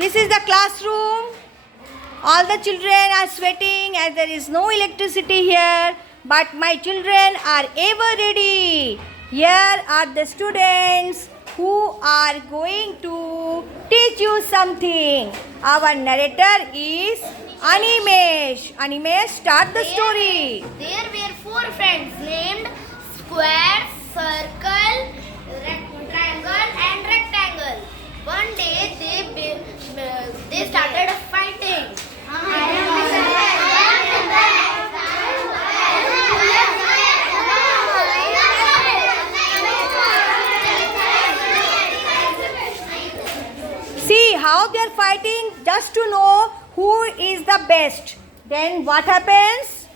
This is the classroom. All the children are sweating as there is no electricity here. But my children are ever ready. Here are the students who are going to teach you something. Our narrator is Animesh. Animesh, start the story. There were four friends named Square, Circle, Triangle and Rectangle. One day they started fighting. See how they are fighting just to know who is the best. Then what happens?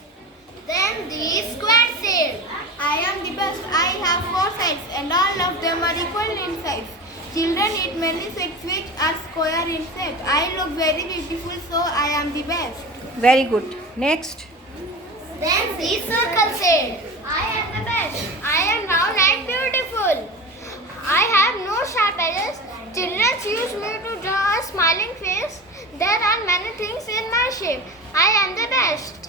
Then the Square said, I am the best. I have four sides and all of them are equal in size. Children eat many sweets which are square in shape. I look very beautiful, so I am the best. Very good. Next. Then the Circle said, I am the best. I am round and beautiful. I have no sharp edges. Children use me to draw a smiling face. There are many things in my shape. I am the best.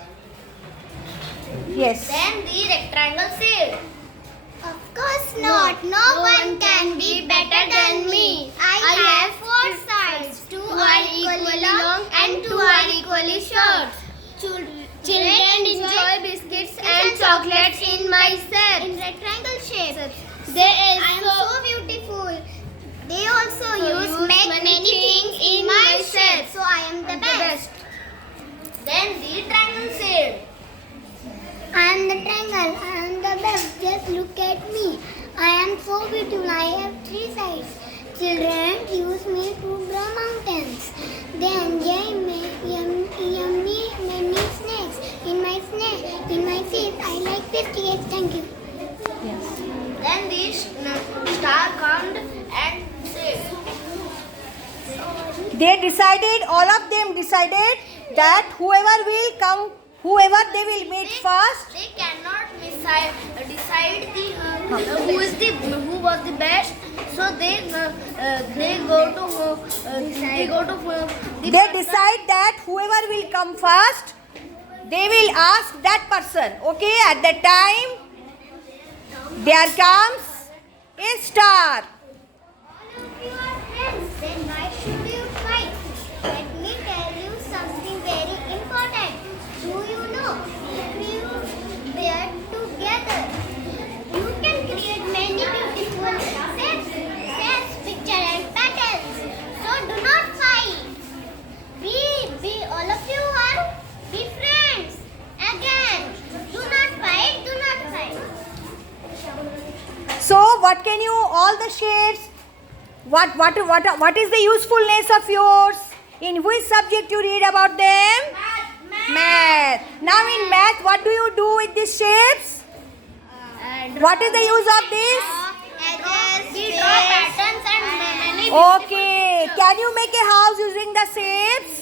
Yes. Then the Rectangle said, Of course not. No one can be better than me. I have four sides. Two are equally long and two are equally short. Children enjoy biscuits and chocolates in my shape. In rectangle shape. I am so beautiful. They also make many things in my shape. So I am the best. Then the Triangle said, I am the triangle. I am the best. Just look at me. I am so beautiful. I have three sides. Children use me to draw mountains. They enjoy yummy many snacks. In my face, I like biscuits. Thank you. Yes. Then the Star calmed and said, They decided, all of them decided that whoever they will meet first. They cannot decide who was the best. So they go to They decide that whoever will come first, they will ask that person. Okay, at that time, there comes a star. All of you are friends. Then why should you fight? Let me tell you something very important. Do you know if you were together, you can create many beautiful shapes, pictures and patterns. So do not fight. Be all of you are be friends. Again, do not fight. Do not fight. So, what can you, all the shapes, what is the usefulness of yours? In which subject you read about them? Math. Now in math, what do you do with these shapes? What is the use of this? We draw patterns and many. Okay. Can you make a house using the shapes?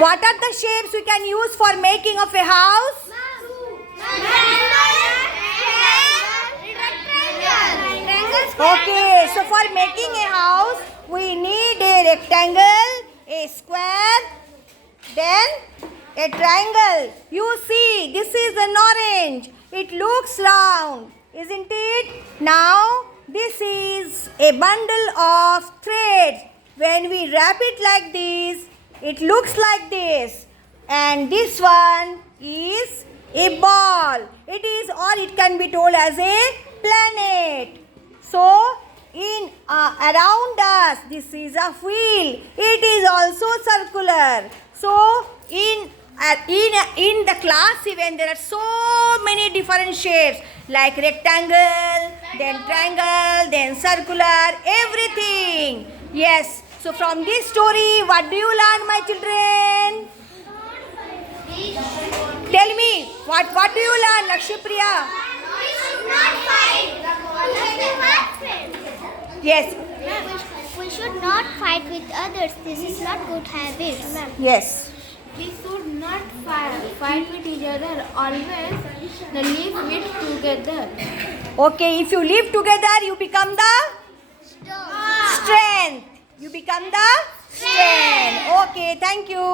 What are the shapes we can use for making of a house? Okay, so for making a house, we need a rectangle, a square, then a triangle. You see, this is an orange. It looks round, isn't it? Now, this is a bundle of threads. When we wrap it like this, it looks like this. And this one is a ball. It is, or it can be told as a planet. So, in around us, this is a wheel. It is also circular. So, in the class even there are so many different shapes like rectangle, then triangle, then circular, everything. Yes. So, from this story, what do you learn, my children? Tell me, what do you learn, Lakshipriya? We should not fight. Yes. We should not fight with others. This is not good habits. Yes. We should not fight with each other. Always live with together. Okay, if you live together, you become the strength. You become the Okay, thank you.